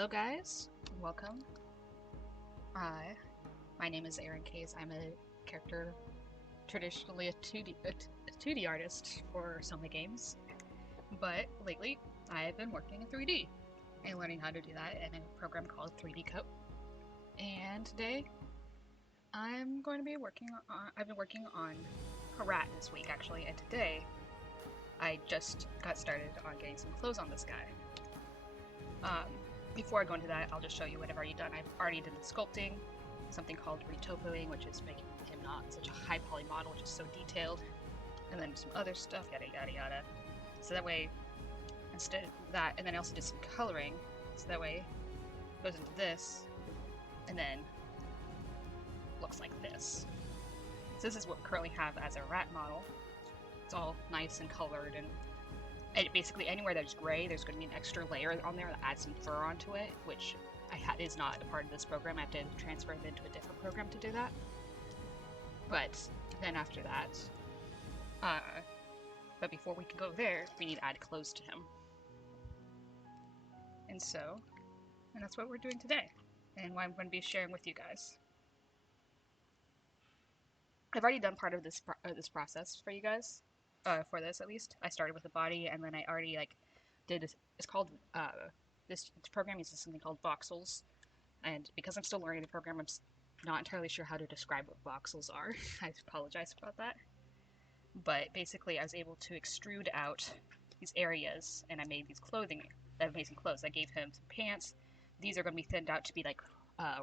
Hello guys, welcome. My name is Erin Case. I'm a character, traditionally a 2D artist for Soma Games, but lately I've been working in 3D and learning how to do that in a program called 3D Coat. And today I've been working on Karat this week actually, and today I just got started on getting some clothes on this guy. Before I go into that, I'll just show you what I've already done. I've already done the sculpting, something called retopoing, which is making him not such a high poly model, which is so detailed, and then some other stuff, yada yada yada. So that way, instead of that, and then I also did some coloring, so that way it goes into this, and then looks like this. So this is what we currently have as a rat model. It's all nice and colored, and basically anywhere there's gray, there's going to be an extra layer on there that adds some fur onto it, which is not a part of this program. I have to transfer it into a different program to do that. But then after that, but before we can go there, we need to add clothes to him. And that's what we're doing today, and what I'm going to be sharing with you guys. I've already done part of this process for you guys. For this at least, I started with the body, and then I already did. It's called this program uses something called voxels, and because I'm still learning the program, I'm not entirely sure how to describe what voxels are. I apologize about that. But basically, I was able to extrude out these areas, and I made these amazing clothes. I gave him some pants. These are going to be thinned out to be like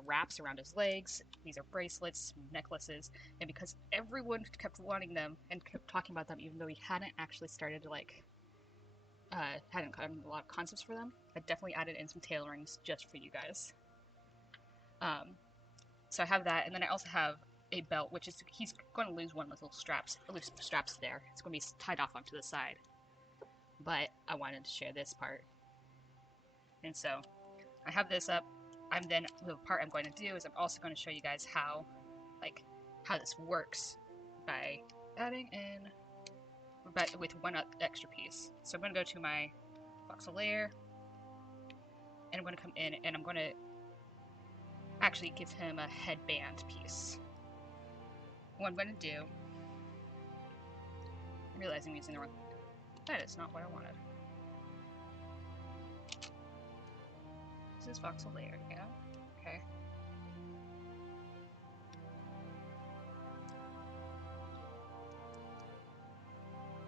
wraps around his legs. These are bracelets, necklaces, and because everyone kept wanting them and kept talking about them, even though he hadn't actually started to hadn't gotten a lot of concepts for them, I definitely added in some tailorings just for you guys. So I have that, and then I also have a belt, which is he's going to lose one of those loose straps there. It's going to be tied off onto the side, but I wanted to share this part, and so I have this up. The part I'm going to do is I'm also going to show you guys how this works by adding in, with one extra piece. So I'm going to go to my voxel layer, and I'm going to come in, and I'm going to actually give him a headband piece. What I'm going to do, I'm realizing I'm using the wrong, that is not what I wanted. This is voxel layer, yeah, okay.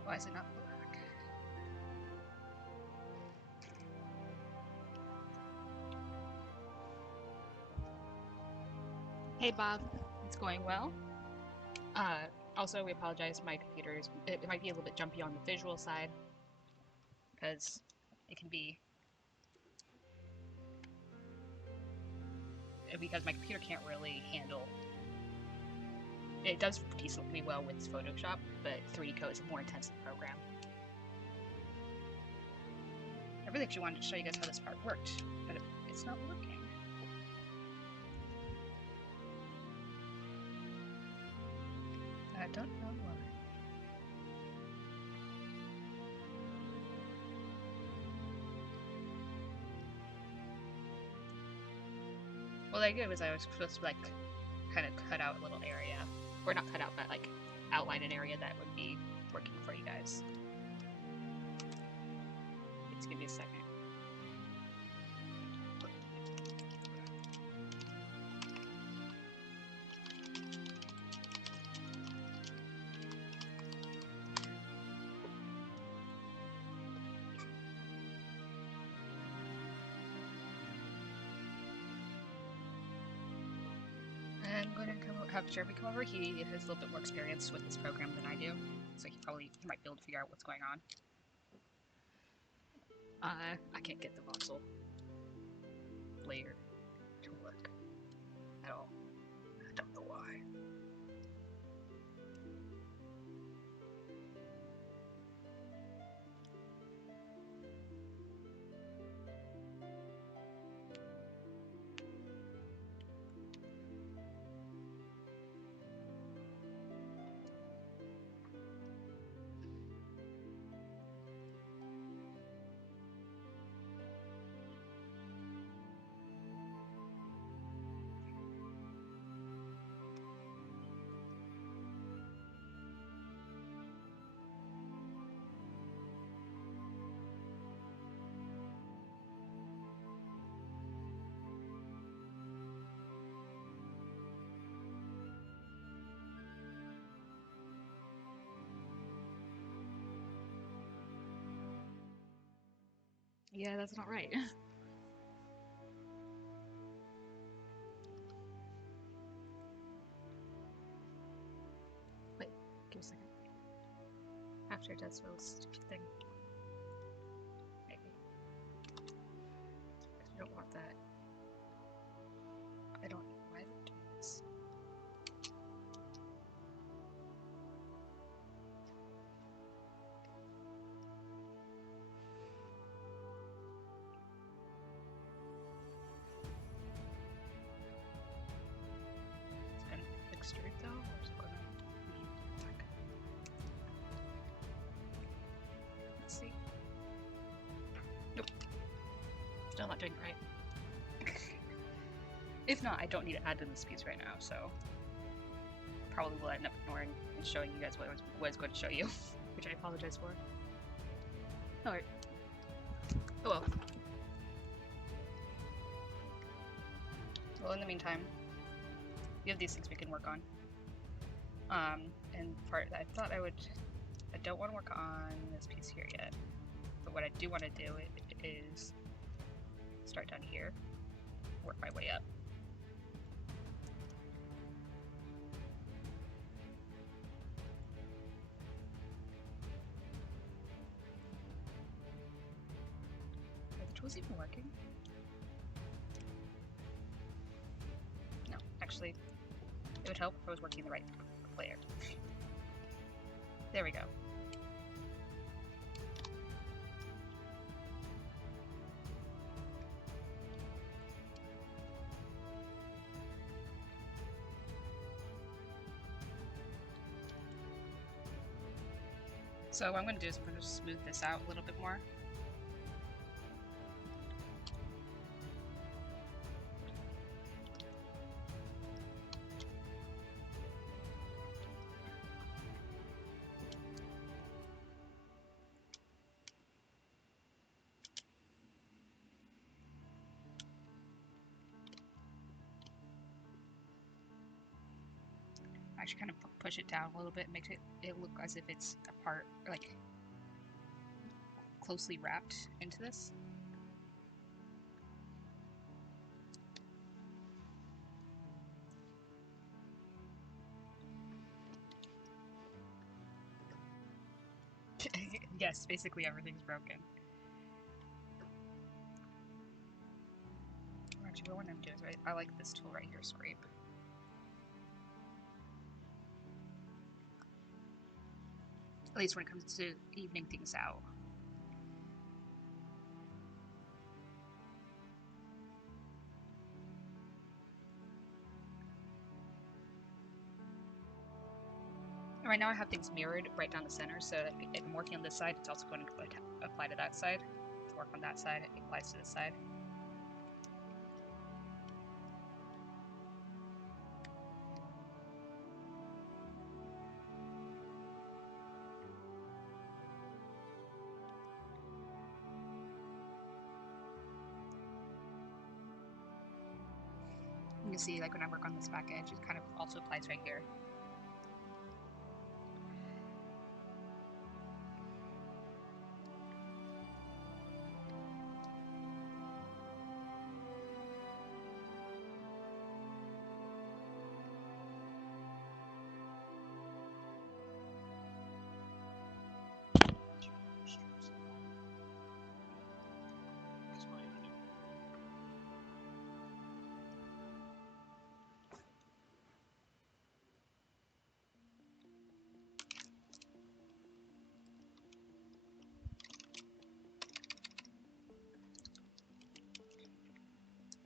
Why is it not black? Hey Bob, it's going well. Also, we apologize, my computer it might be a little bit jumpy on the visual side, because my computer can't really handle. It does decently well with Photoshop, but 3D Coat is a more intensive program. I really actually wanted to show you guys how this part worked, but it's not working. I don't know why. Well, what I did was I was supposed to kind of cut out a little area, or not cut out, but outline an area that would be working for you guys. Just give me a second. I'm going to have Jeremy come over. He has a little bit more experience with this program than I do, so he might be able to figure out what's going on. I can't get the voxel layer to work at all. I don't know why. Yeah, that's not right. Wait, give me a second. After it does a stupid thing. Maybe. I don't want that. I don't. Why is it doing this? It's gonna extrude though, or is it gonna be back? Let's see. Nope. Still not doing it right. If not, I don't need to add in this piece right now, so probably will end up ignoring and showing you guys what I was going to show you, which I apologize for. Alright. Oh well. Well, in the meantime, we have these things we can work on. And part I thought I don't want to work on this piece here yet, but what I do want to do is start down here, work my way up. Are the tools even working? No, actually, it would help if I was working the right layer. There we go. So what I'm going to do is I'm going to smooth this out a little bit more. Actually kind of push it down a little bit, makes it look as if it's a part, like, closely wrapped into this. Yes, basically everything's broken. Actually, what I'm going to do is I like this tool right here, scrape. At least when it comes to evening things out. And right now I have things mirrored right down the center, so if I'm working on this side, it's also going to apply to that side. If I work on that side, it applies to this side. You can see, like, when I work on this back edge, it kind of also applies right here.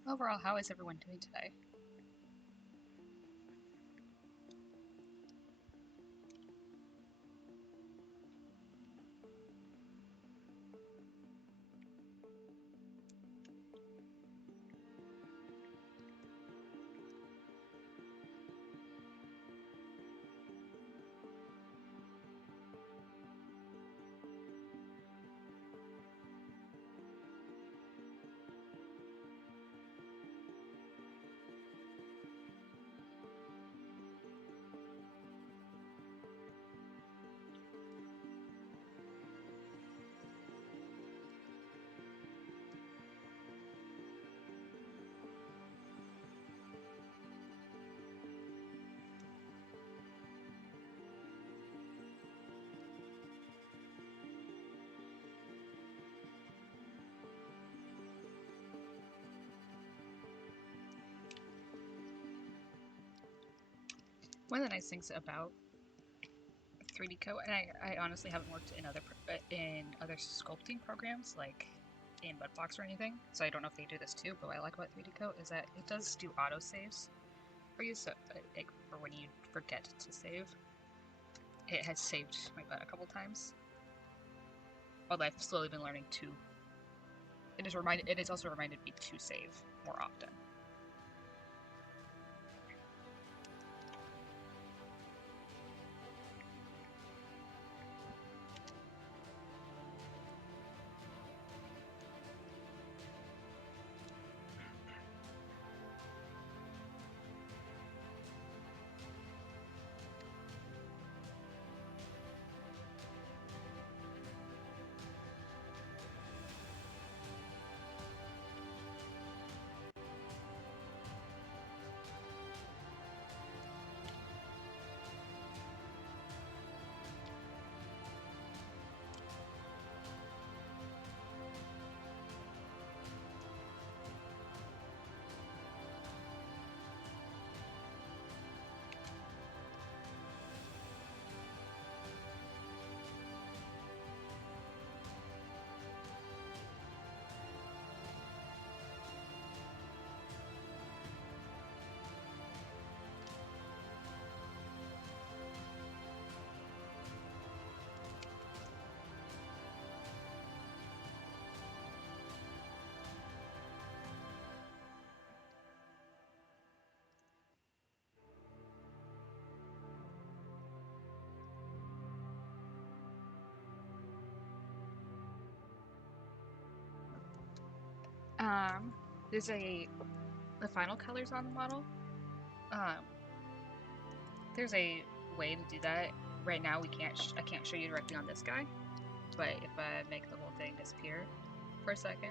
Overall, how is everyone doing today? One of the nice things about 3D Coat, and I honestly haven't worked in other sculpting programs like in Mudbox or anything, so I don't know if they do this too. But what I like about 3D Coat is that it does do auto saves for you, so like, for when you forget to save, it has saved my butt a couple times. Although I've slowly been learning to. It has also reminded me to save more often. There's the final colors on the model. There's a way to do that. Right now I can't show you directly on this guy, but if I make the whole thing disappear for a second.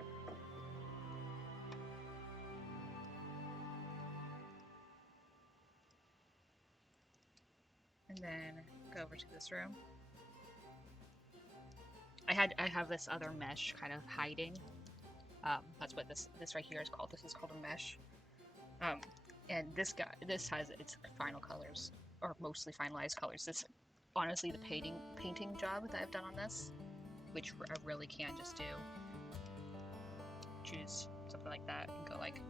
And then go over to this room. I have this other mesh kind of hiding. That's what this right here is called. This is called a mesh. And this has its final colors, or mostly finalized colors. This, honestly, the painting job that I've done on this, which I really can just do. Choose something like that and go like,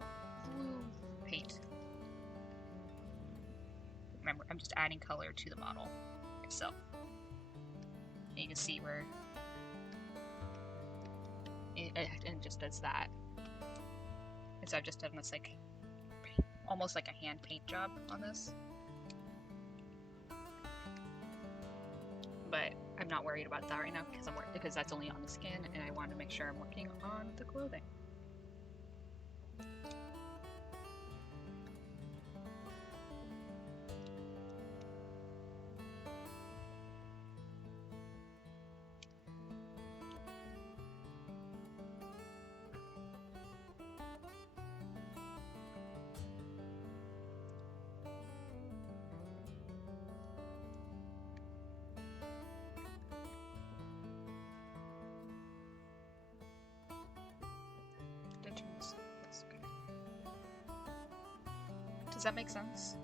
paint. Remember, I'm just adding color to the model itself. And you can see where it just does that. And so I've just done this like almost like a hand paint job on this. But I'm not worried about that right now because that's only on the skin, and I want to make sure I'm working on the clothing. Does that make sense?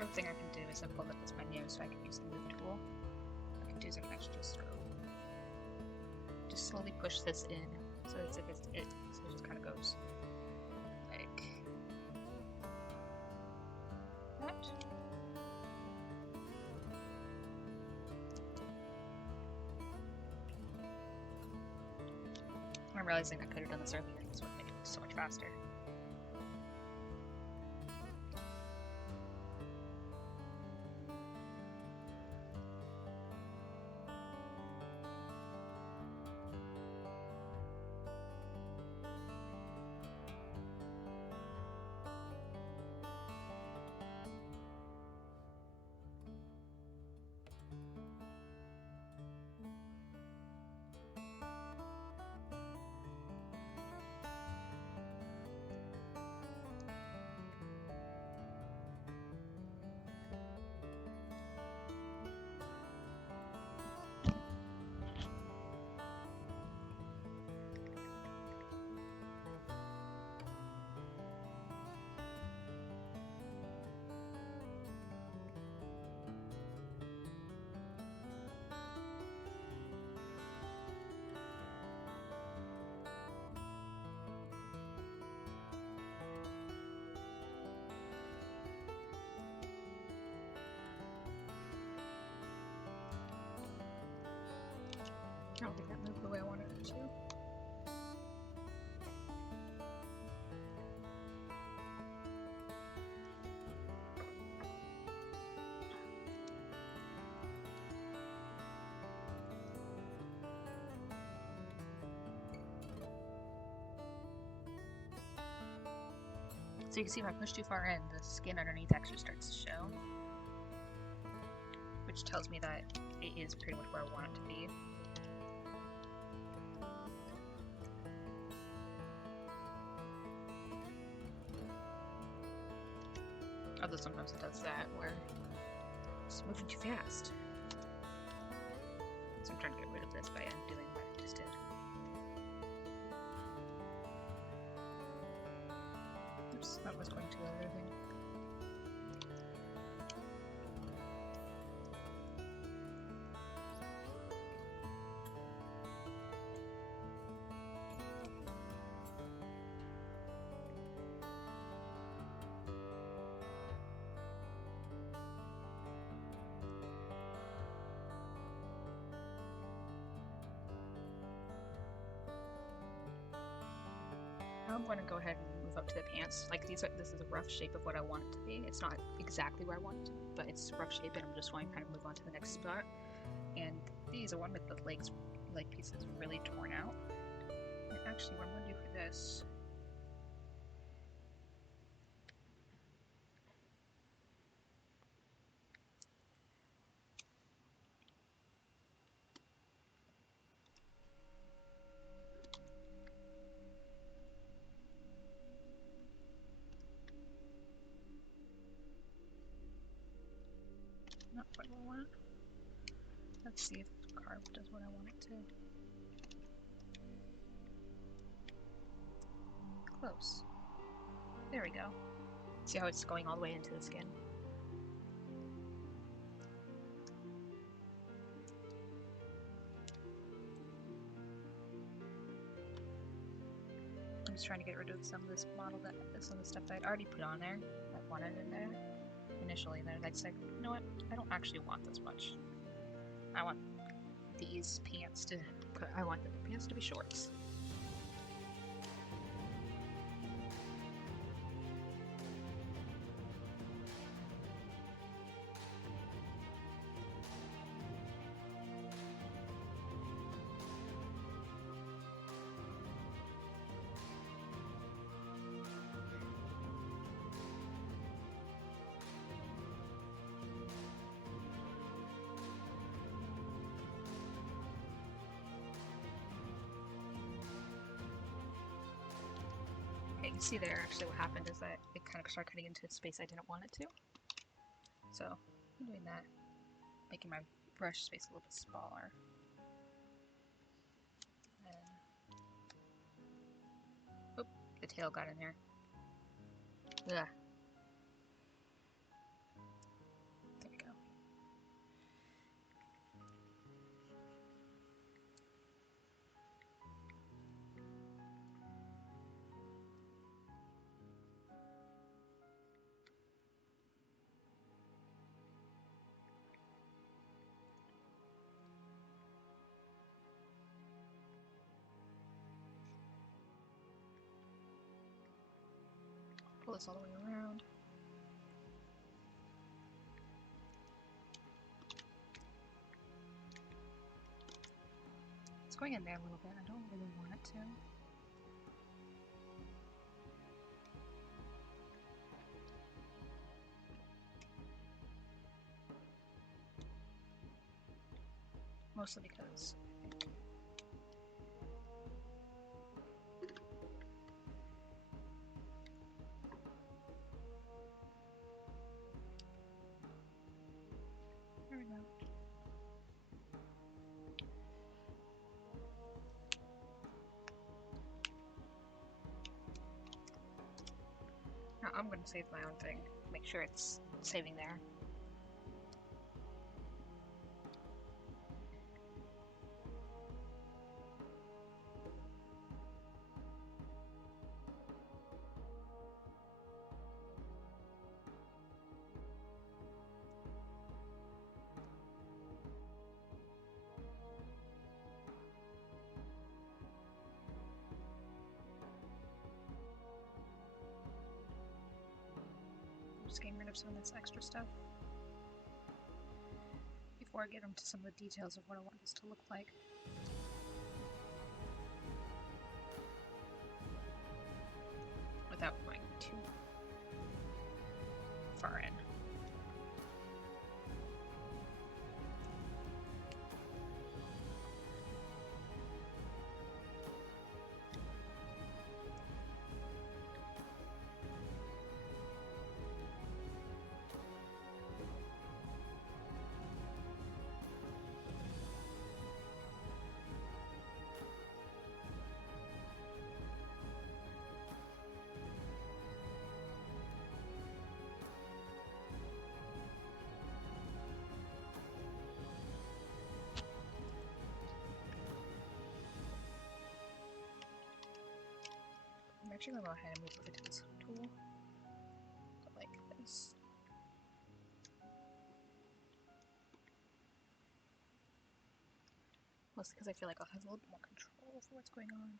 Other thing I can do is I pull up this menu so I can use the move tool. I can do is I can actually just slowly push this in, so it's so it just kind of goes like that. I'm realizing I could have done this earlier. This would make it so much faster. I don't think that moved the way I wanted it to. So you can see if I push too far in, the skin underneath actually starts to show, which tells me that it is pretty much where I want it to be. Although sometimes it does that, where it's moving too fast. So I'm trying to get rid of this by undoing what I just did. Oops, that was going to the other thing. I'm going to go ahead and move up to the pants. Like this is a rough shape of what I want it to be. It's not exactly where I want it to be, but it's a rough shape, and I'm just going to kind of move on to the next spot. And these are one with the leg pieces really torn out. And actually, what I'm going to do for this. Not quite what I want. Let's see if the carve does what I want it to. Close. There we go. See how it's going all the way into the skin? I'm just trying to get rid of some of this some of the stuff that I'd already put on there. I wanted in there initially, and then I said, you know what? I don't actually want this much. I want these pants to. I want the pants to be shorts. Okay, you can see there actually what happened is that it kind of started cutting into space I didn't want it to. So I'm doing that, making my brush space a little bit smaller. And oop, the tail got in there. Ugh. There we go. Pull this all the way around. It's going in there a little bit. I don't really want it to. Mostly because there we go. Now I'm going to save my own thing. Make sure it's saving there. just getting rid of some of this extra stuff before I get into some of the details of what I want this to look like. Without going too far in. I'm actually going to go ahead and move over to this tool, like this. Mostly because I feel like I'll have a little bit more control over what's going on.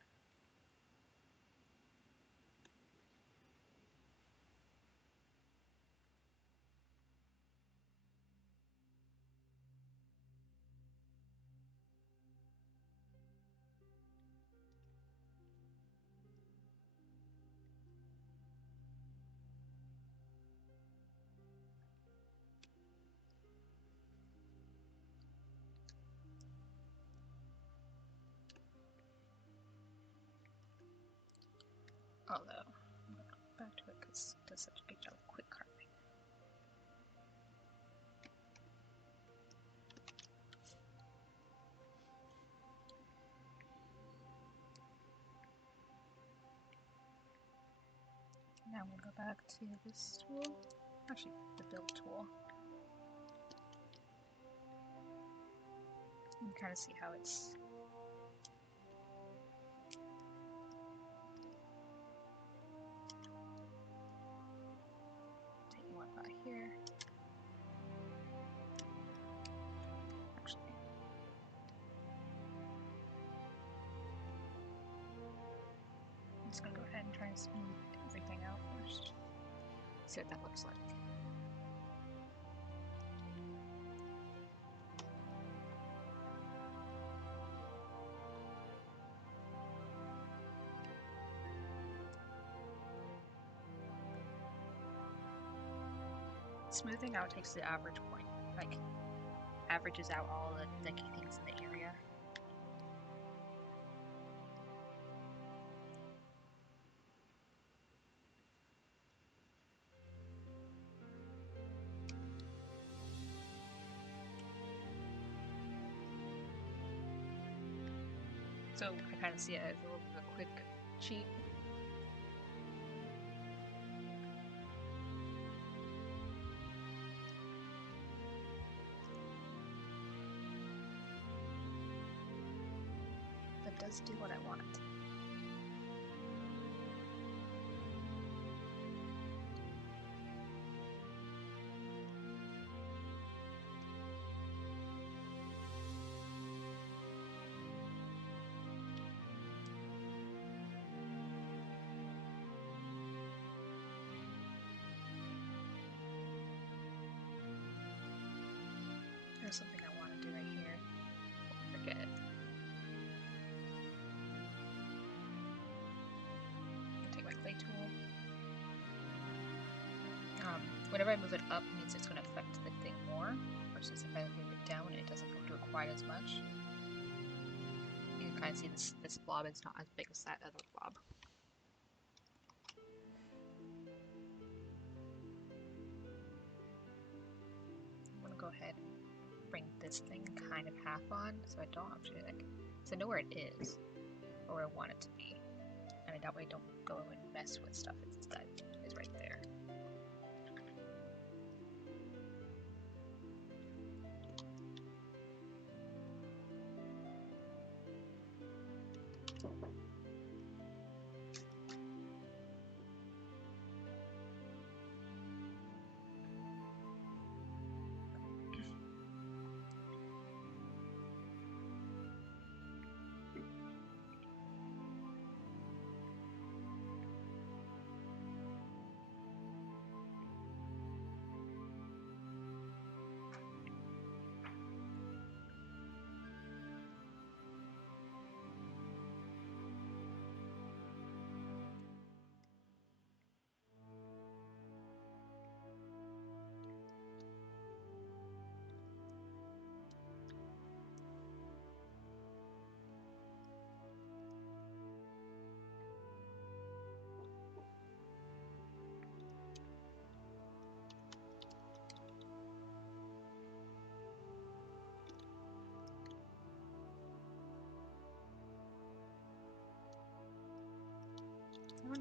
Although, I'm going to go back to it because it does such a good job of quick carving. Now I'm going to go back to this tool, actually the build tool. You can kind of see how it's taking one out here. Actually, I'm just going to go ahead and try and smooth everything out first. See what that looks like. Smoothing out takes the average point, like averages out all the key things in the area. So I kind of see it as a little bit of a quick cheat. That does do what I want it to. There's something I want to do right here. Forget. Take my clay tool. Whenever I move it up, it means it's going to affect the thing more, versus if I move it down, it doesn't do it quite as much. You can kind of see this blob is not as big as that other blob. I'm going to go ahead and bring this thing kind of half on, so I don't actually, like, so I know where it is, or where I want it to be. I mean, that way I don't go and mess with stuff that is right there.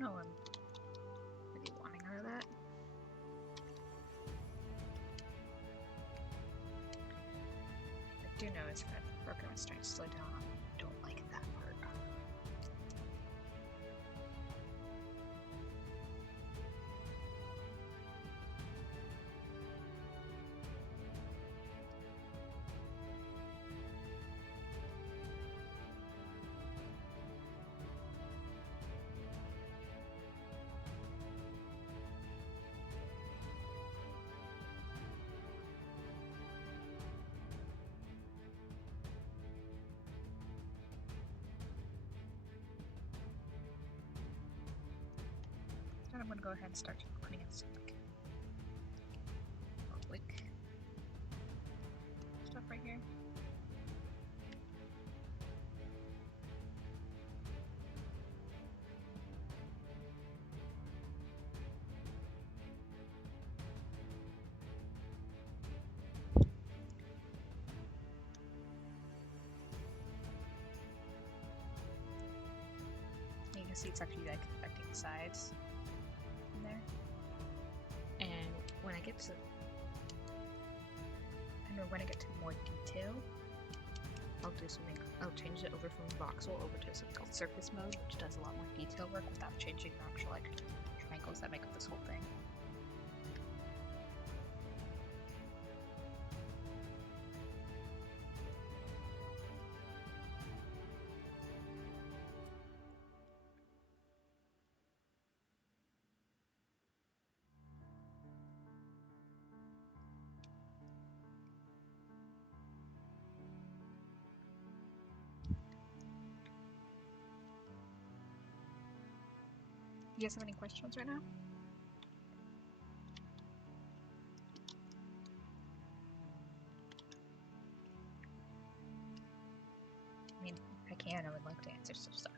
know I'm really wanting out of that. I do notice that the program is starting to slow down. I don't like that part. I'm gonna go ahead and start putting in some quick stuff right here. You can see it's actually like affecting the sides in there. And when I get to more detail, I'll do something. I'll change it over from voxel over to something called surface mode, which does a lot more detail work without changing the actual like triangles that make up this whole thing. You guys have any questions right now? I mean, if I can, I would like to answer some stuff.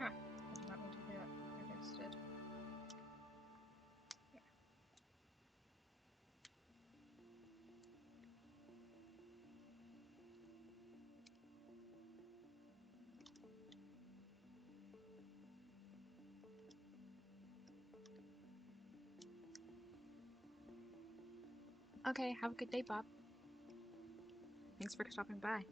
Ah, I did not mean to do that. I just did. Yeah. Okay, have a good day, Bob. Thanks for stopping by.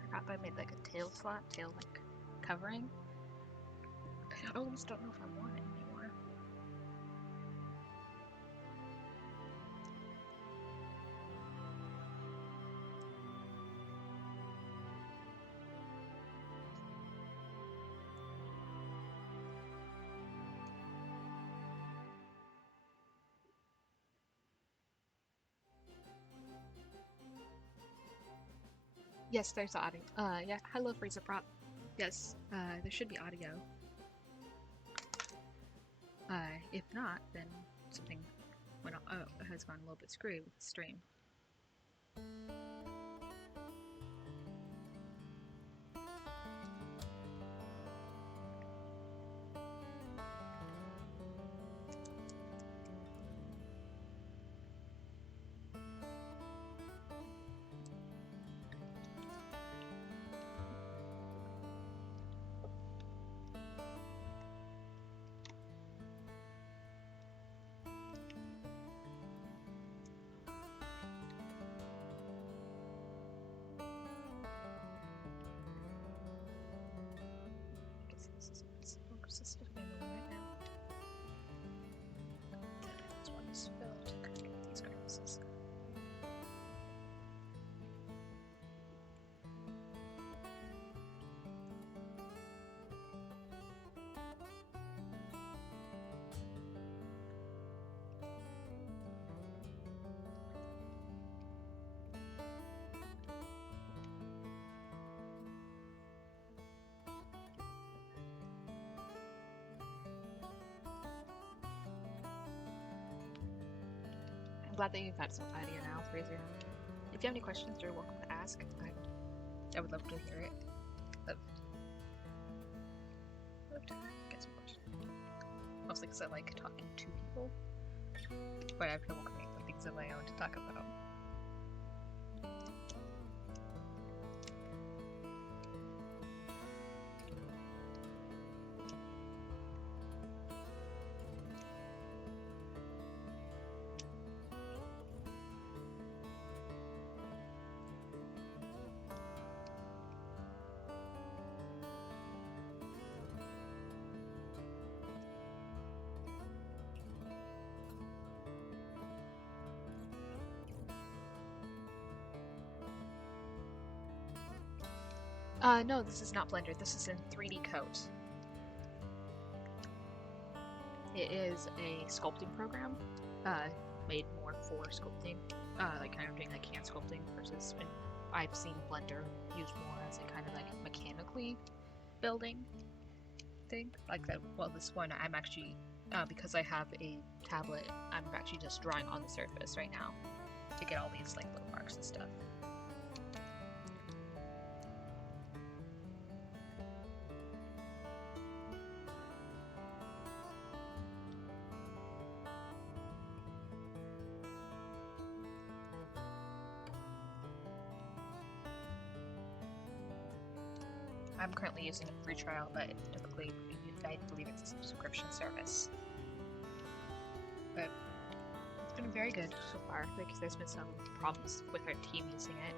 forgot if I made like a tail like covering. I almost don't know if I want it anymore. Yes, there's audio. Yeah. Hello, Freezer Prop. Yes, there should be audio. If not, then something has gone a little bit screwy with the stream. System right now. This one is filled. Gotta get these crevices. I'm glad that you've got some idea now, Fraser. If you have any questions, you're welcome to ask. I would love to hear it. Love to get some questions. Mostly because I like talking to people, but I have trouble coming up with things of my own to talk about. No, this is not Blender. This is in 3D Coat. It is a sculpting program, made more for sculpting, like kind of doing like hand sculpting versus I've seen Blender used more as a kind of like mechanically building thing. Like that. Well, this one I'm actually, because I have a tablet, I'm actually just drawing on the surface right now to get all these like little marks and stuff. I'm currently using a free trial, but typically I believe it's a subscription service. But it's been very good so far. Like there's been some problems with our team using it,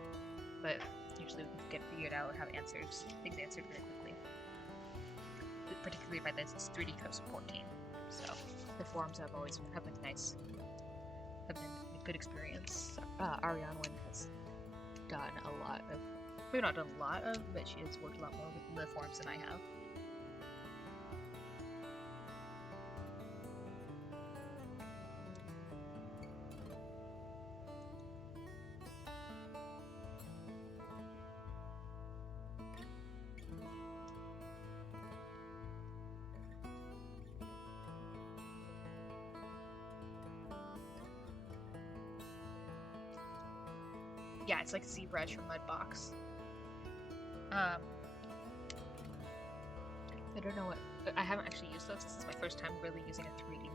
but usually we can get figured out or have things answered very quickly. Particularly by this 3D Code support team. So the forums have been nice. Have been a good experience. Ariane has done a lot of. We've not done a lot of, but she has worked a lot more with the forums than I have. Yeah, it's like ZBrush from Mudbox. I don't know what. I haven't actually used those. This is my first time really using a 3D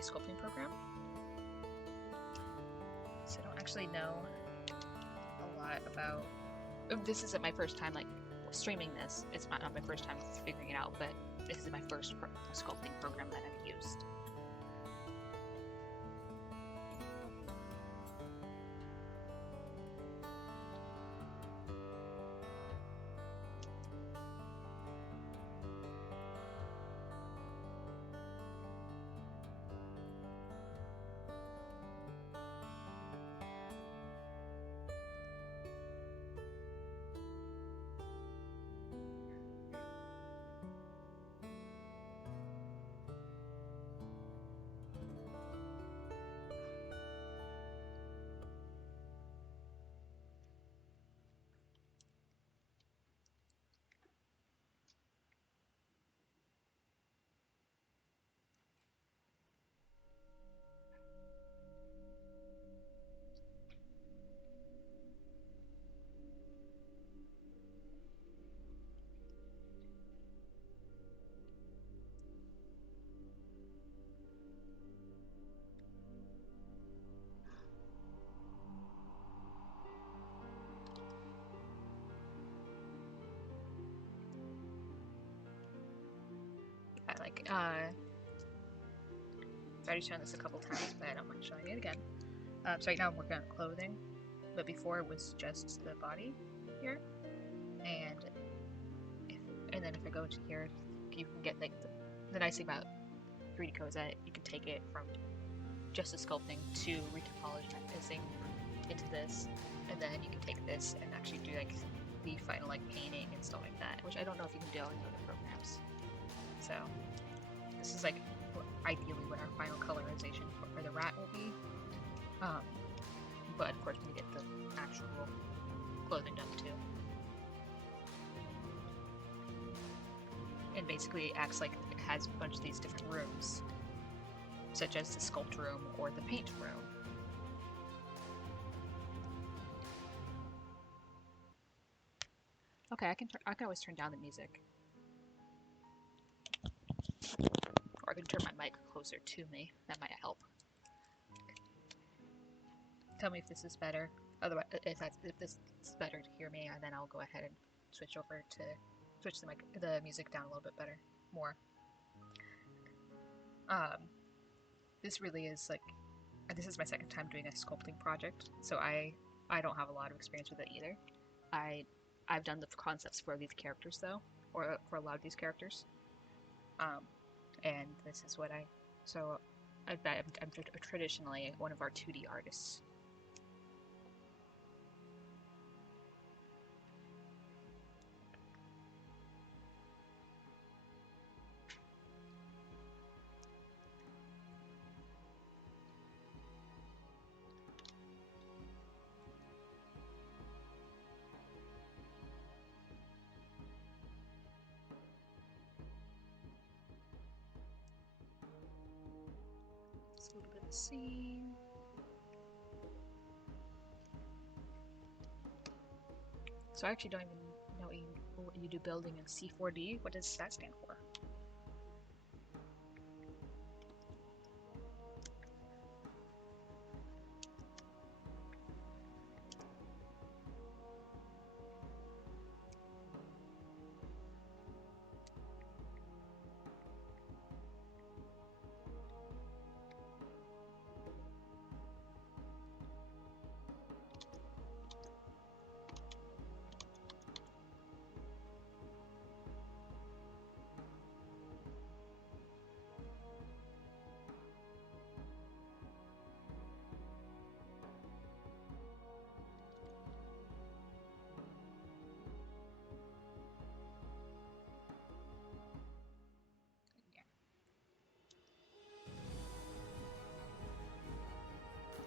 sculpting program. So I don't actually know a lot about. This isn't my first time like streaming this. It's not my first time figuring it out, but this is my first sculpting program that I've used. I've already shown this a couple times, but I don't mind showing it again. So right now I'm working on clothing, but before it was just the body here, and then if I go into here, you can get like the nice thing about 3D Code is that you can take it from just the sculpting to retopologizing into this, and then you can take this and actually do like the final like painting and stuff like that, which I don't know if you can do on other programs. So this is like ideally what our final colorization for the rat will be. But of course we get the actual clothing done too. And basically it acts like it has a bunch of these different rooms, such as the sculpt room or the paint room. Okay, I can always turn down the music. Or I can turn my mic closer to me. That might help. Tell me if this is better. Otherwise, if this is better to hear me, and then I'll go ahead and switch the music down a little bit more. This really is like, this is my second time doing a sculpting project, so I don't have a lot of experience with it either. I've done the concepts for these characters though, or for a lot of these characters. And this is what I'm traditionally one of our 2D artists. A little bit of scene. So I actually don't even know what you do building in C4D. What does that stand for?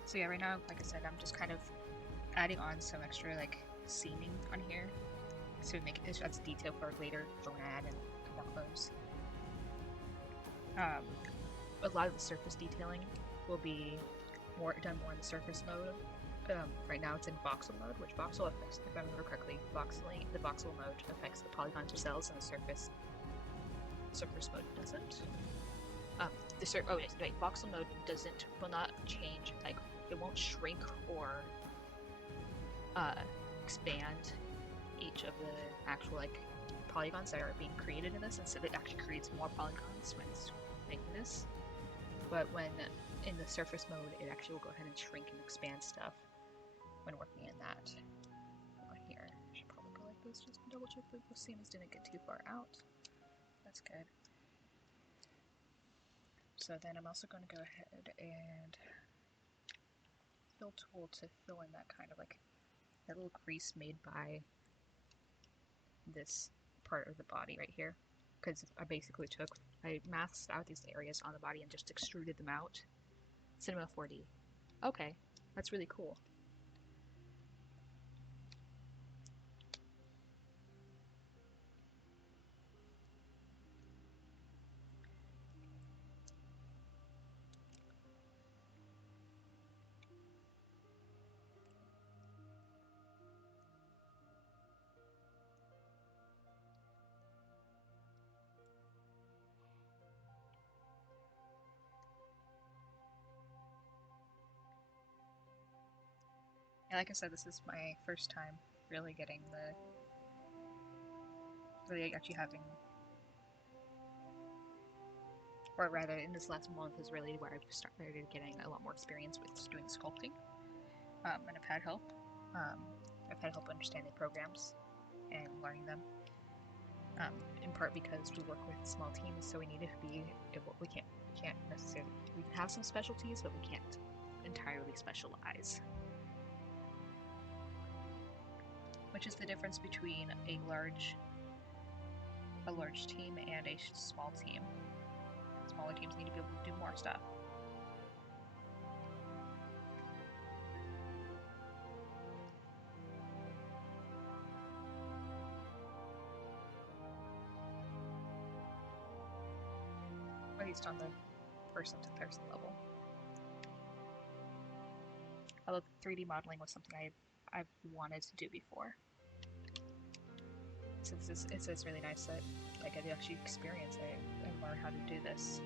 So yeah, right now, like I said, I'm just kind of adding on some extra like seaming on here to make it that's detail for later for when I add in more clothes. A lot of the surface detailing will be done more in the surface mode. Right now it's in voxel mode, which voxel affects, if I remember correctly, the voxel mode affects the polygons or cells, and the surface mode doesn't. Voxel mode will not change, like it won't shrink or expand each of the actual like polygons that are being created in this. Instead, it actually creates more polygons when it's making this. But when in the surface mode, it actually will go ahead and shrink and expand stuff when working in that. Here, I should probably go like this just to double check that the seams didn't get too far out. That's good. So then I'm also going to go ahead and fill tool to fill in that kind of like that little crease made by this part of the body right here, because I masked out these areas on the body and just extruded them out. Cinema 4D. Okay, that's really cool. And like I said, this is my first time really actually having or rather in this last month is really where I've started getting a lot more experience with doing sculpting, and I've had help. I've had help understanding programs and learning them, in part because we work with small teams, so we need to be able, we can't necessarily, we can have some specialties, but we can't entirely specialize. Which is the difference between a large team and a small team. Smaller teams need to be able to do more stuff. At least on the person-to-person level. Although 3D modeling was something I've wanted to do before. Since it's really nice that I get to actually experience it and learn how to do this.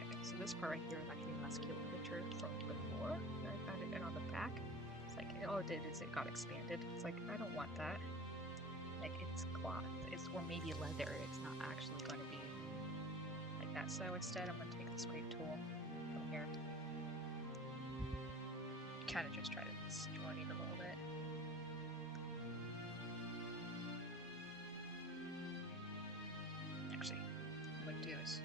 Okay, so this part right here is actually a muscular picture from before. I found it on the back. It's like, all it did is it got expanded. It's like, I don't want that. Like, it's cloth, or maybe leather. It's not actually going to be like that. So instead, I'm going to take the scrape tool from here. Kind of just try to distort it a little bit. Actually, what I'm going to do is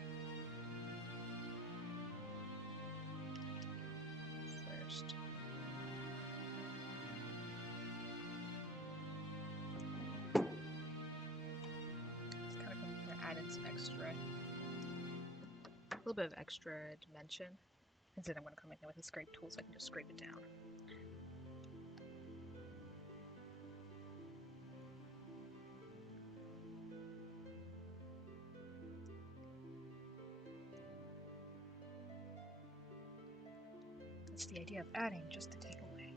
first. Add in some extra, a little bit of extra dimension. Instead, I'm going to come in here with a scrape tool so I can just scrape it down. That's the idea of adding, just to take away.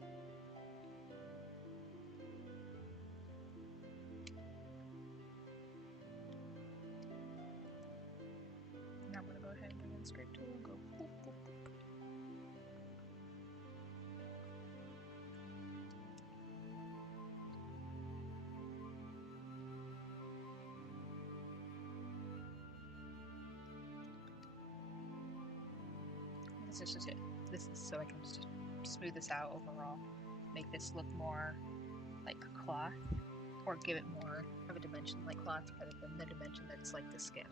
Now I'm going to go ahead and bring in the scrape tool and go boop, boop, boop. This is just it. This is so I can just smooth this out overall, make this look more like cloth, or give it more of a dimension like cloth rather than the dimension that's like the skin.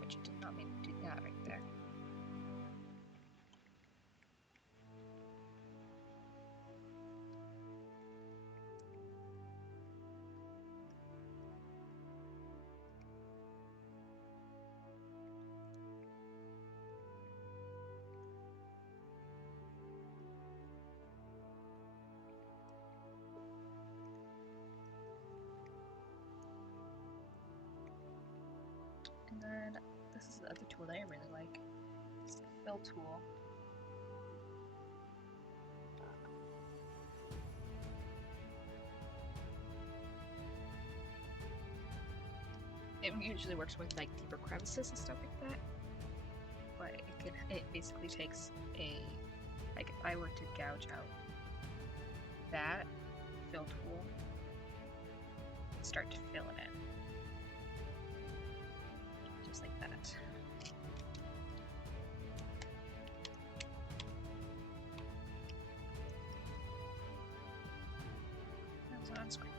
But you did not mean to do that right there. And then this is the other tool that I really like. It's the fill tool. It usually works with like deeper crevices and stuff like that. But it basically takes a, like if I were to gouge out that fill tool and start to fill it in. Just like that. That was on screen.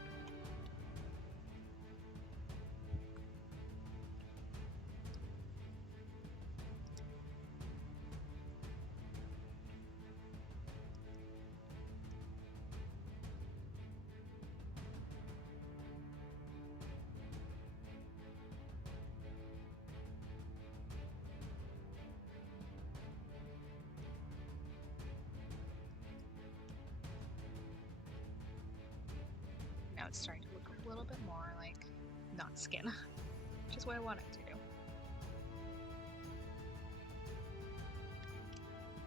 Now it's starting to look a little bit more like not skin, which is what I want it to do.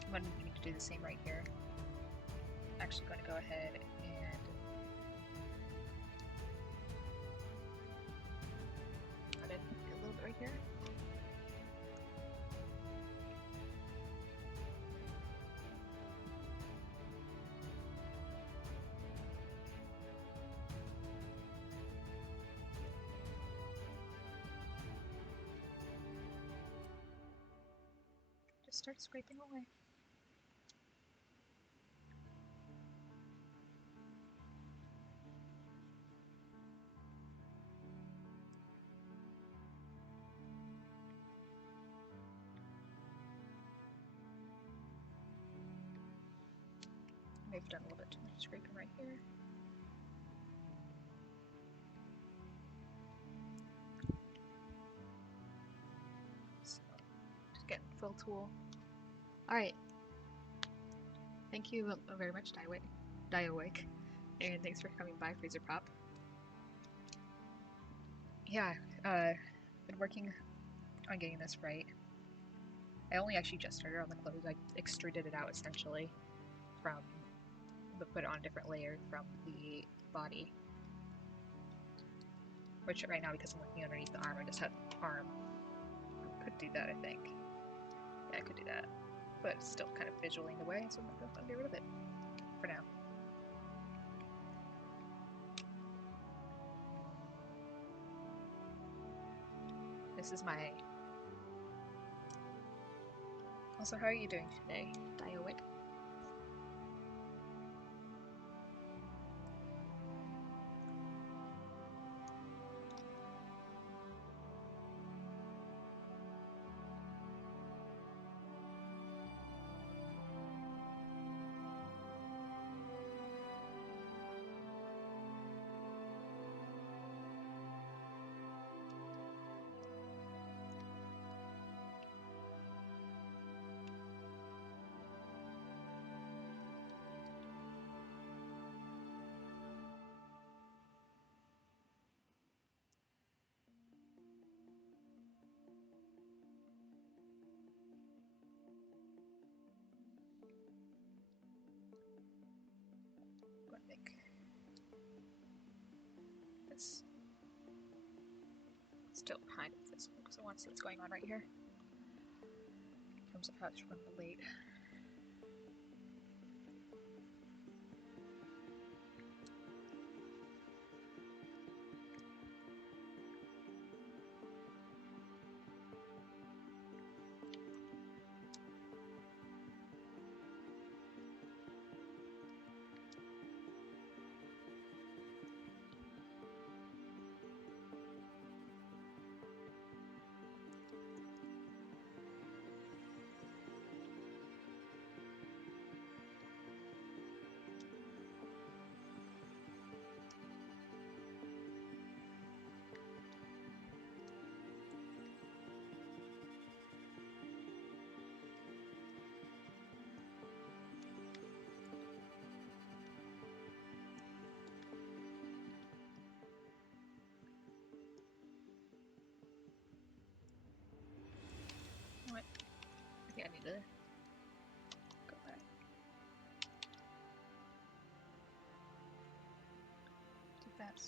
I'm going to need to do the same right here. I'm actually going to go ahead and here. Just start scraping away. Maybe I've done a little bit too much scraping right here. So, just get fill tool. Alright. Thank you very much, Die Awake. And thanks for coming by, Freezer Pop. Yeah, been working on getting this right. I only actually just started on the clothes. I extruded it out essentially from, but put it on a different layer from the body. Which right now, because I'm working underneath the arm, I just had arm. I could do that, I think. Yeah, I could do that. But it's still kind of visually in the way, so I'll get rid of it for now. This is my... Also, how are you doing today, Diowick? Make this still kind of visible because I want to see what's going on right here in terms of how it's running late. What? I think I need to go back. Do that.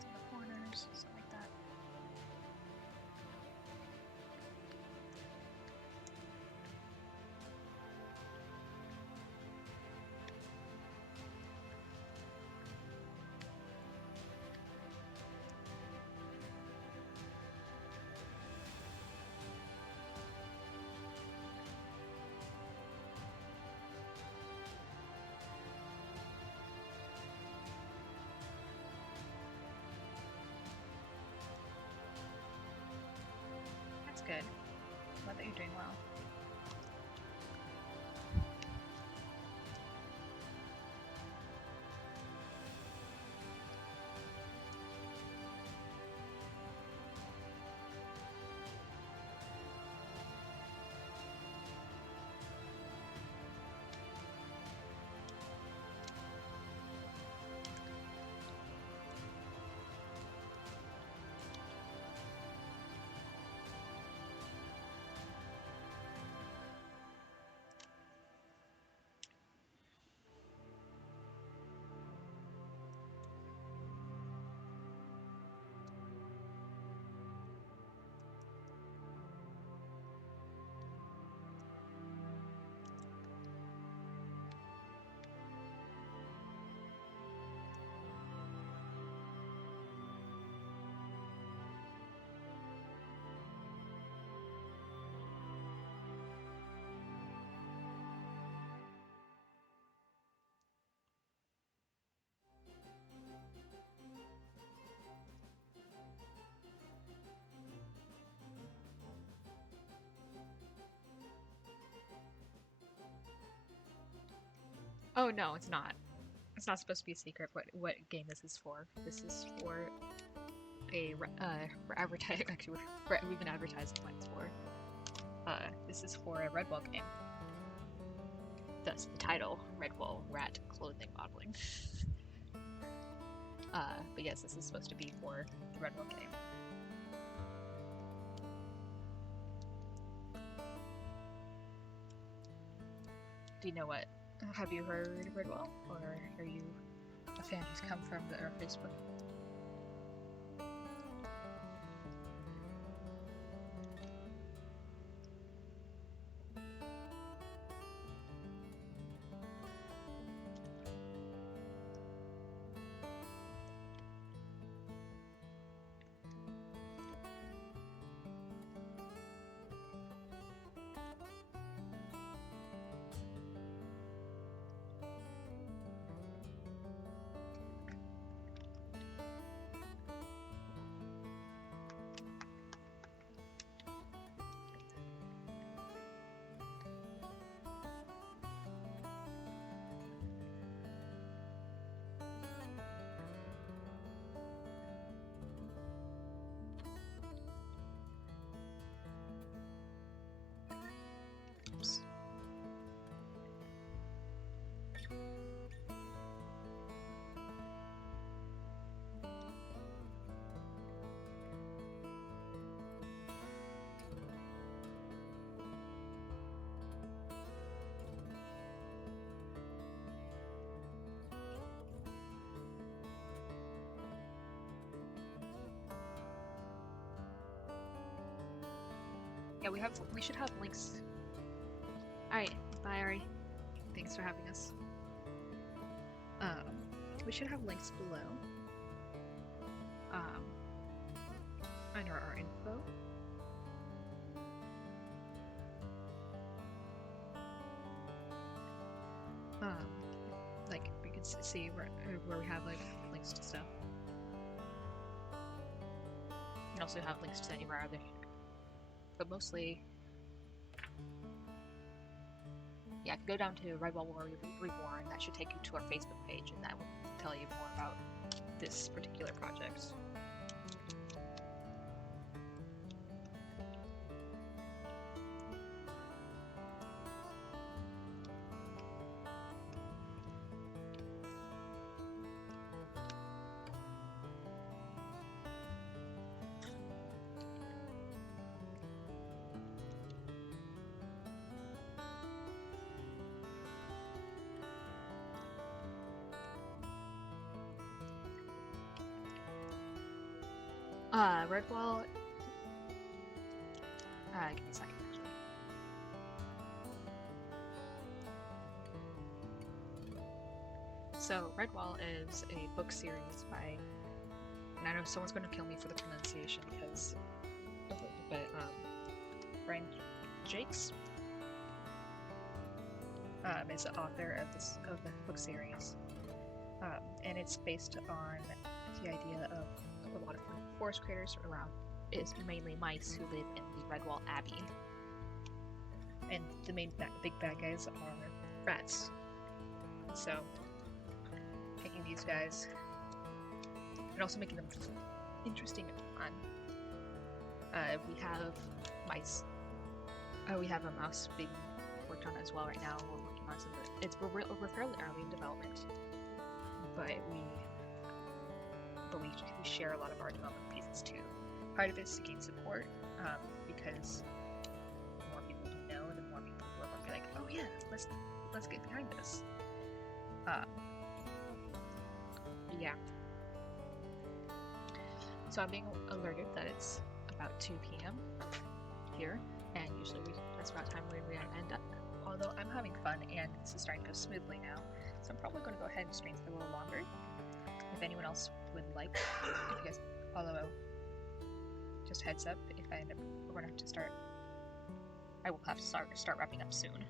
In the corners, something like that. That's good. Glad that you're doing well. Oh no, it's not. It's not supposed to be a secret. What game this is for? This is for a advertise. Actually, we've been advertising what it's for. This is for a Redwall game. Thus the title, Redwall Rat Clothing Modeling. But yes, this is supposed to be for the Redwall game. Do you know what? Have you heard of Redwall, or are you a fan who's come from our Facebook? Oops. Yeah, we should have links. Alright, bye Ari. Thanks for having us. We should have links below. Under our info. Like we can see where we have like links to stuff. We also have links to anywhere other, but mostly, yeah. Go down to Redwall Warrior Reborn. That should take you to our Facebook page, and that will tell you more about this particular project. Redwall. Give me a second, actually. So, Redwall is a book series by, and I know someone's going to kill me for the pronunciation because, but Brian Jakes is the author of the book series, and it's based on the idea of a lot of forest creatures around. Is mainly mice who live in the Redwall Abbey, and the main big bad guys are rats. So, taking these guys and also making them interesting and fun. We have mice. We have a mouse being worked on as well right now. We're working on some. We're fairly early in development, but we share a lot of our development pieces too. Part of it is to gain support, because the more people who know, the more people who are going to be like, oh yeah, let's get behind this. Yeah. So I'm being alerted that it's about 2 p.m. here, and usually that's about time when we end up. Although I'm having fun and this is starting to go smoothly now, so I'm probably going to go ahead and stream for a little longer. If anyone else would like, if you guys, although just heads up, if I end up, we're going to have to start. I will have to start wrapping up soon.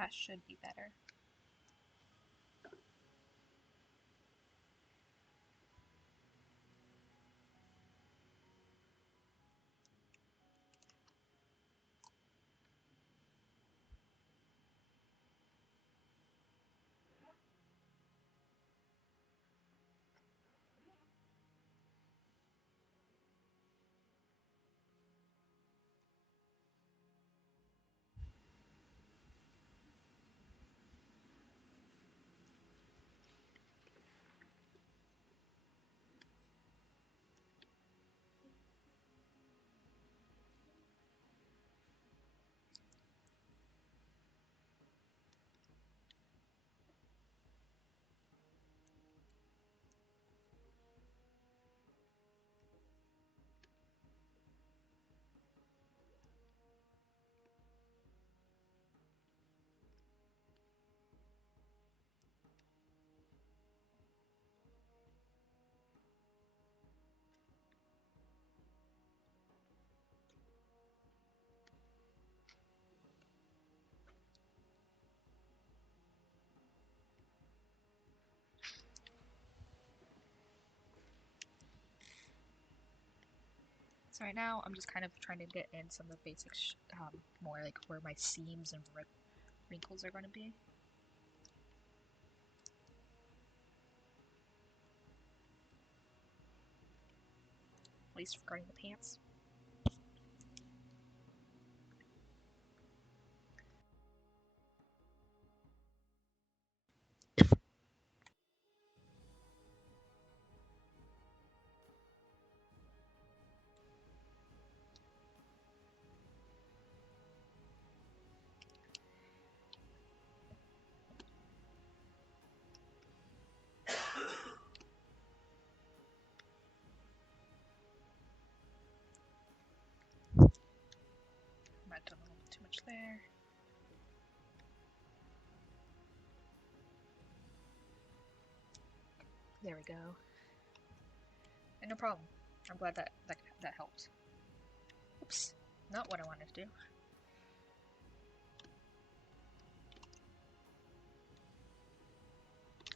That should be better. So right now, I'm just kind of trying to get in some of the basics, more like where my seams and wrinkles are going to be. At least regarding the pants. Might have done a little bit too much there. There we go. And no problem. I'm glad that helped. Oops. Not what I wanted to do.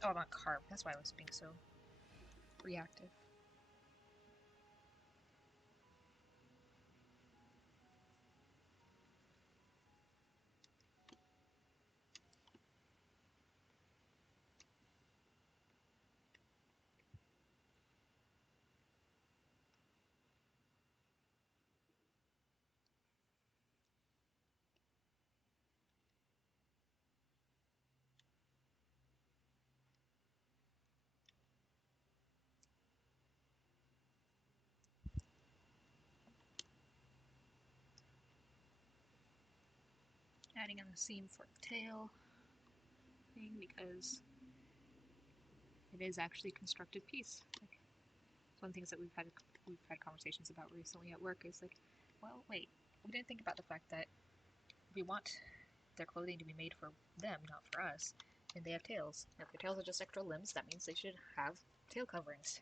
Oh, I'm on carb. That's why I was being so reactive. Adding on the seam for the tail thing because it is actually a constructed piece. Like, one of the things that we've had conversations about recently at work is like, well, wait, we didn't think about the fact that we want their clothing to be made for them, not for us, and they have tails. If their tails are just extra limbs, that means they should have tail coverings.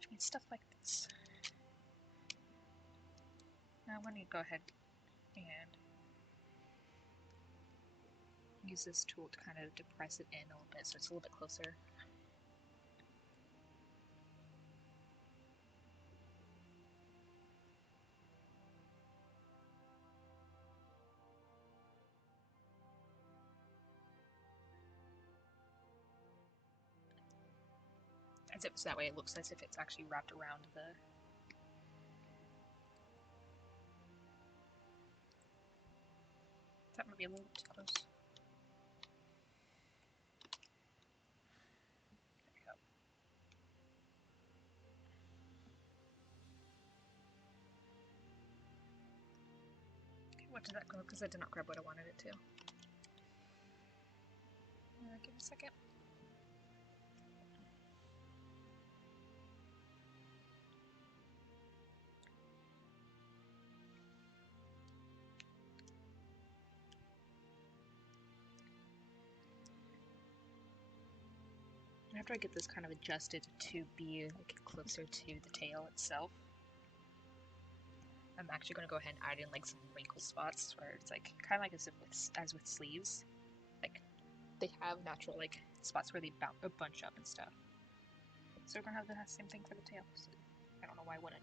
Which means stuff like this. Now I'm going to go ahead and use this tool to kind of depress it in a little bit so it's a little bit closer. As if so that way it looks as if it's actually wrapped around the... That might be a little too close. There we go. Okay, what did that go? Because I did not grab what I wanted it to. Give me a second. after I get this kind of adjusted to be like closer to the tail itself, I'm actually going to go ahead and add in like some wrinkle spots where it's like kind of like as with sleeves, like they have natural like spots where they bunch up and stuff. So we're gonna have the same thing for the tail. So I don't know why I wouldn't.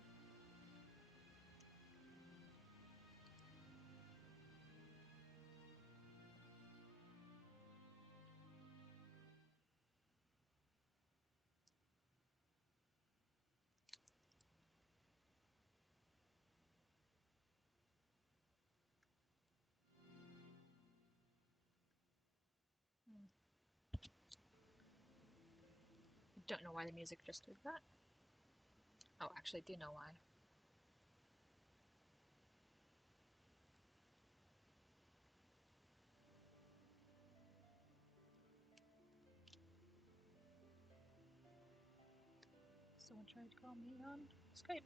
Don't know why the music just did that. Oh, actually, I do know why. Someone tried to call me on Skype.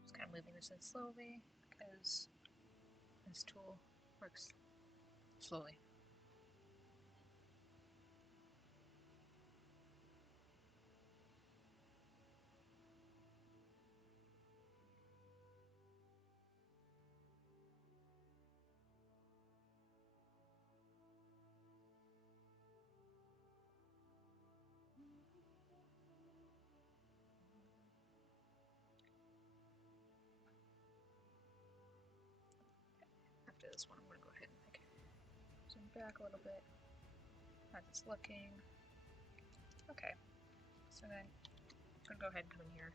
Just kind of moving this in slowly because this tool works slowly. After this one, I'm going to go ahead and like zoom back a little bit. How's this looking? Okay. So then I'm going to go ahead and come in here.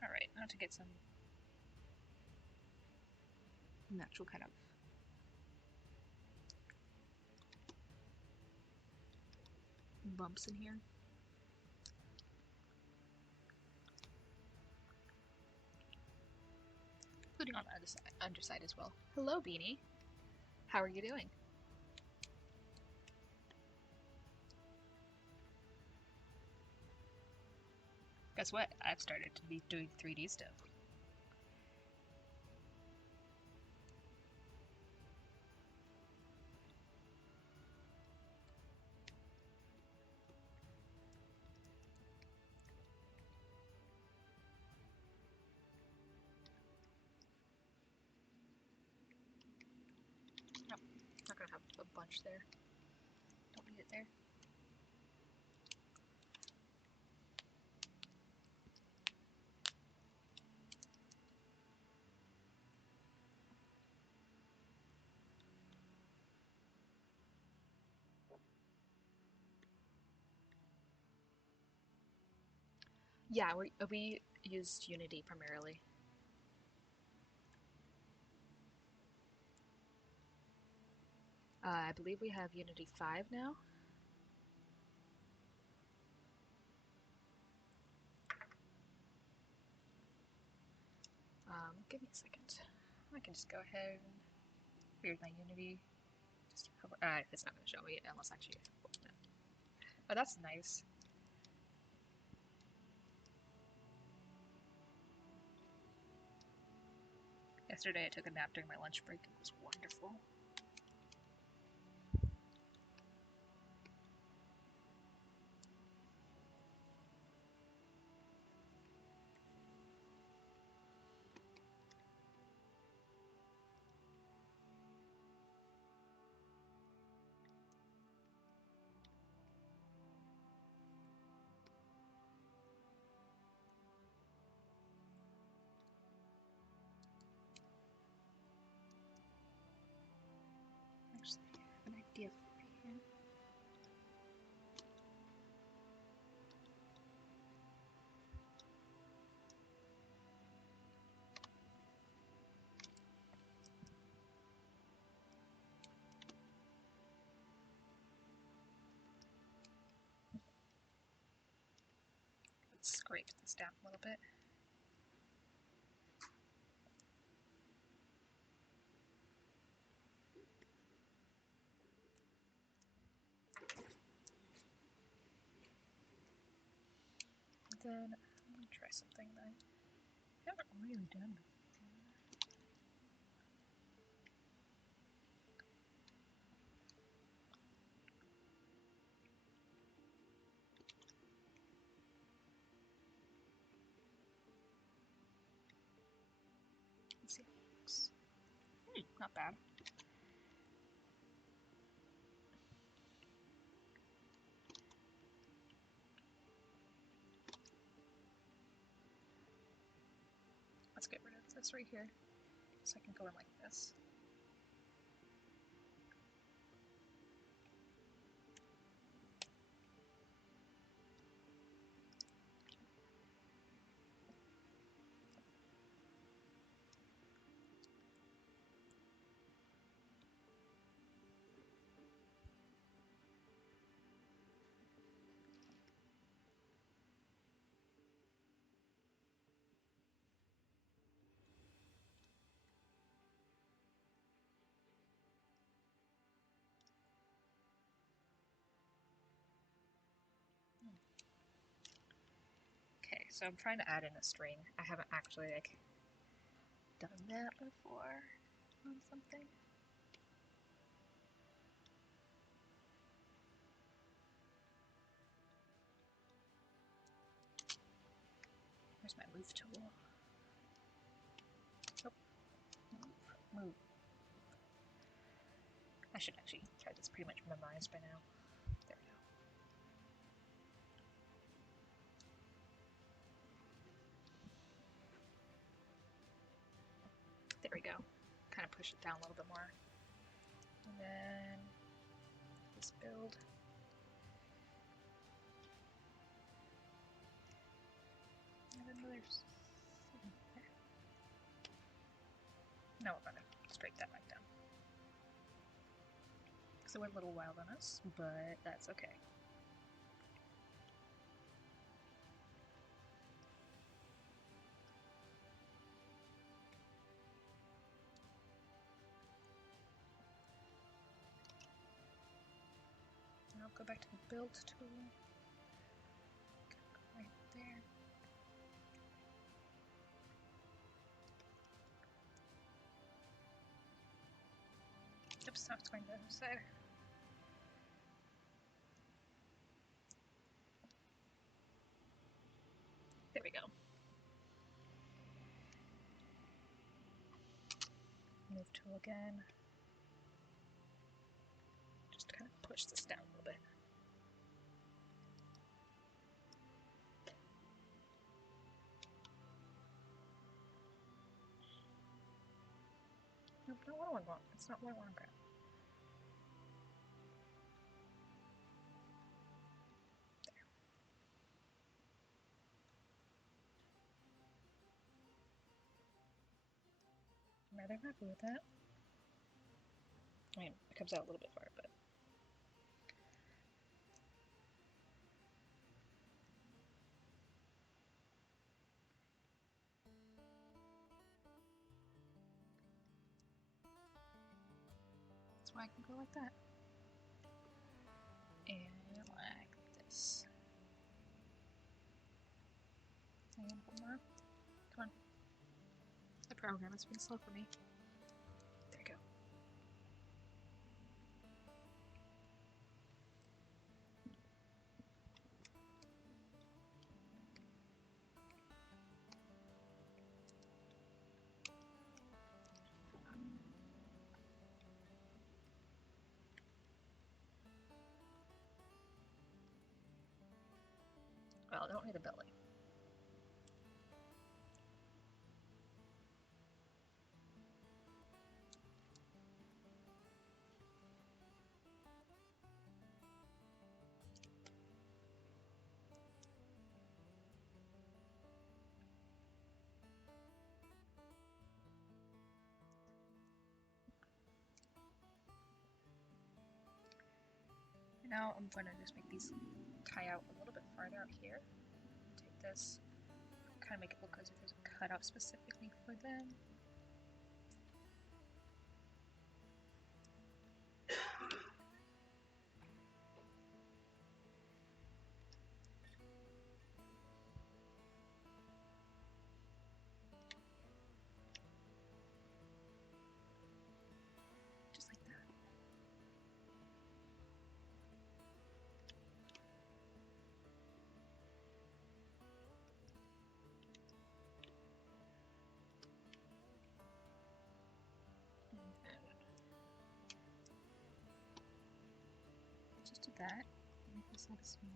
Alright, now to get some natural kind of bumps in here. Including on the underside as well. Hello, Beanie. How are you doing? Guess what? I've started to be doing 3D stuff. Nope, not gonna have a bunch there. Don't need it there. Yeah, we used Unity primarily. I believe we have Unity 5 now. Give me a second. I can just go ahead and create my Unity. Just it's not going to show me unless actually. Oh, that's nice. Yesterday I took a nap during my lunch break. It was wonderful. give here. Let's scrape this down a little bit. Then I'm going to try something that I haven't really done before. Let's see how it looks. Not bad. Let's get rid of this right here so I can go in like this. Okay, so I'm trying to add in a string. I haven't actually done that before on something. Where's my move tool? Oh, move. I should actually have this pretty much memorized by now. There we go. There we go. Kind of push it down a little bit more. And then this build. And another. No, we're gonna straight that back down. Because it went a little wild on us, but that's okay. And I'll go back to the build tool. Right there. Oops, I was going to the other side. There we go. Move tool again. Just kind of push this down a little bit. Nope, not what I want. It's not what I want to grab. There. I'm rather happy with that. I mean, it comes out a little bit far, but that's why I can go like that. And like this. And one more. Come on. The program has been slow for me. There you go. Well, I don't need a belly. Now I'm going to just make these tie out a little bit farther out here. Take this, kind of make it look as if there's a cutout specifically for them. Just like that. Just do that. Make this a little smaller.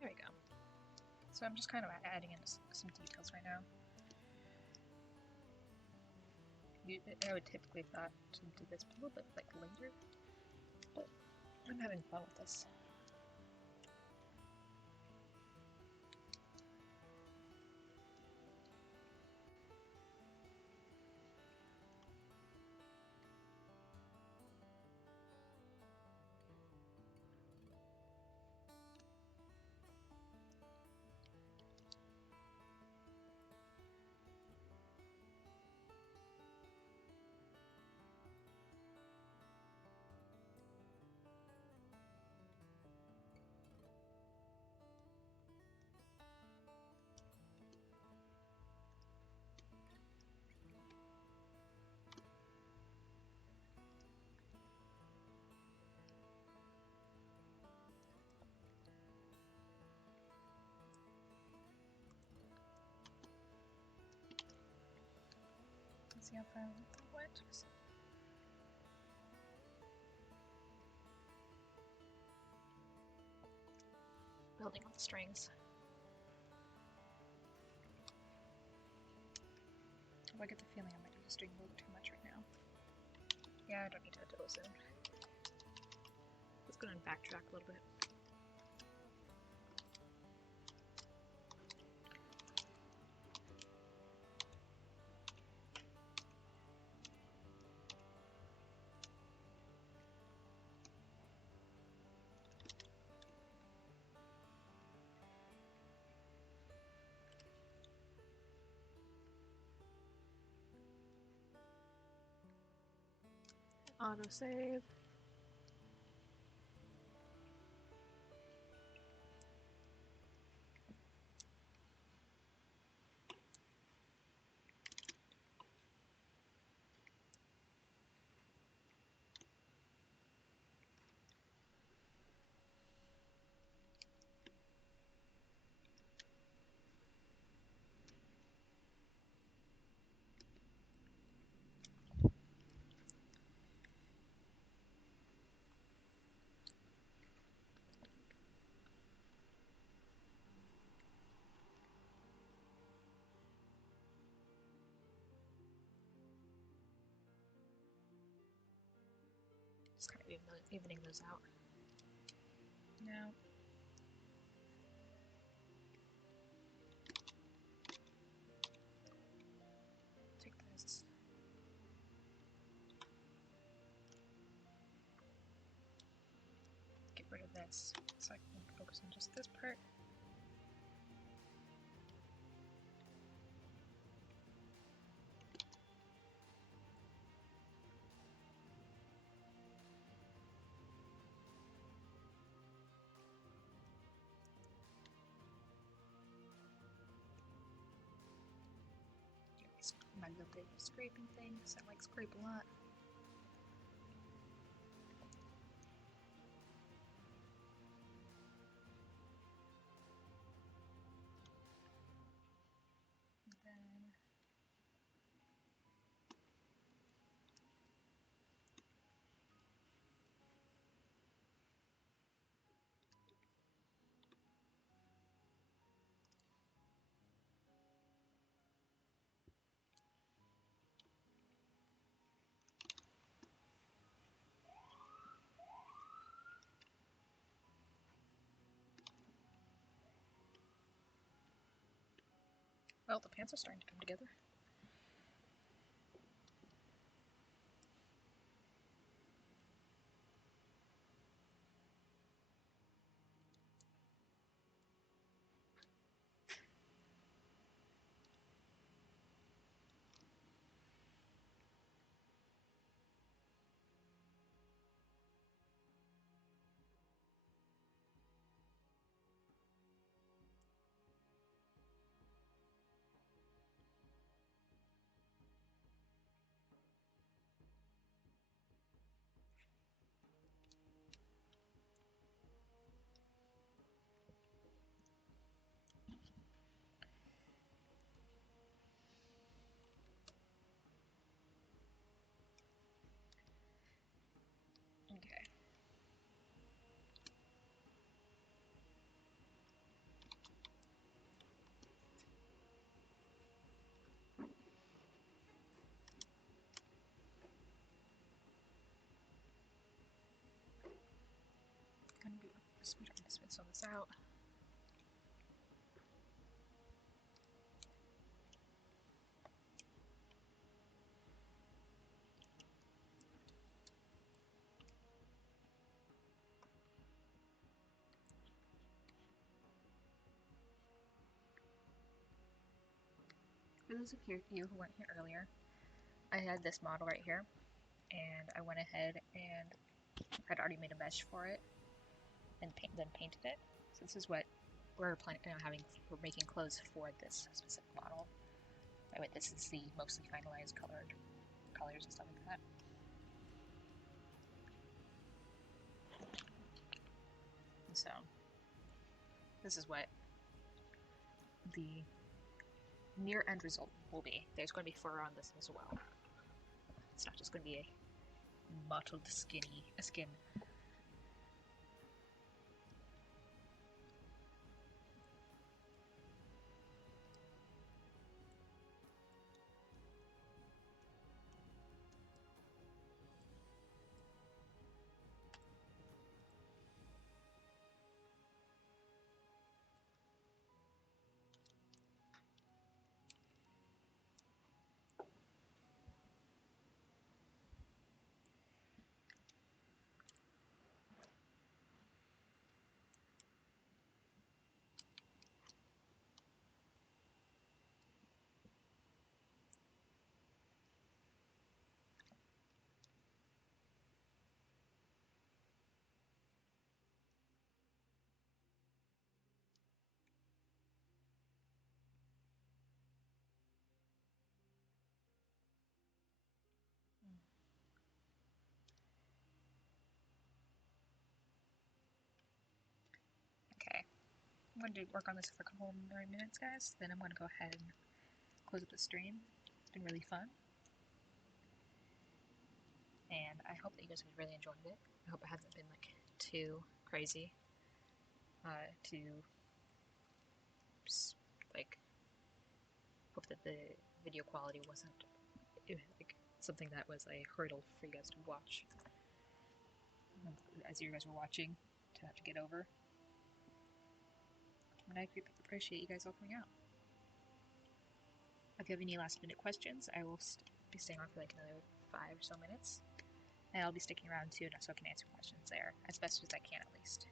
There we go. So I'm just kind of adding in some details right now. I would typically thought to do this a little bit like later, but I'm having fun with this. Let's see how far that went. Building on the strings. Oh, I get the feeling I might be just doing a little too much right now. Yeah, I don't need to do those in. Let's go and backtrack a little bit. Autosave. Just kind of evening those out. Now, take this. Get rid of this so I can focus on just this part. My little bit of scraping thing, because I like scrape a lot. Well, the pants are starting to come together. Okay. Gonna do a speed up to some this out. For those of you who weren't here earlier, I had this model right here, and I went ahead and had already made a mesh for it, and then painted it. So this is what we're we're making clothes for this specific model. Anyway, this is the mostly finalized colors and stuff like that. And so this is what the near end result will be. There's going to be fur on this as well. It's not just going to be a mottled skin. Okay, I'm going to work on this for a couple more minutes, guys. Then I'm going to go ahead and close up the stream. It's been really fun, and I hope that you guys have really enjoyed it. I hope it hasn't been like too crazy. To like hope that the video quality wasn't like something that was a hurdle for you guys to watch as you guys were watching to have to get over. And I appreciate you guys all coming out. If you have any last minute questions, I will be staying on for like another 5 or so minutes. And I'll be sticking around too, so I can answer questions there as best as I can at least.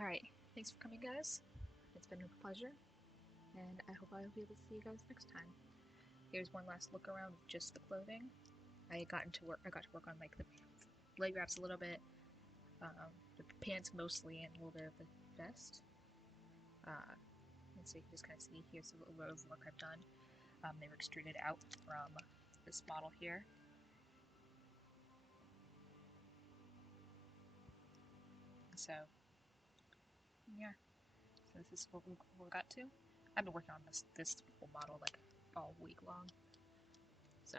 Alright, thanks for coming, guys. It's been a pleasure, and I hope I'll be able to see you guys next time. Here's one last look around of just the clothing. I got to work on like the leg wraps a little bit, the pants mostly, and a little bit of the vest. And so you can just kind of see here's a little row of work I've done. They were extruded out from this model here. So, yeah. So this is what we got to. I've been working on this whole model like all week long. So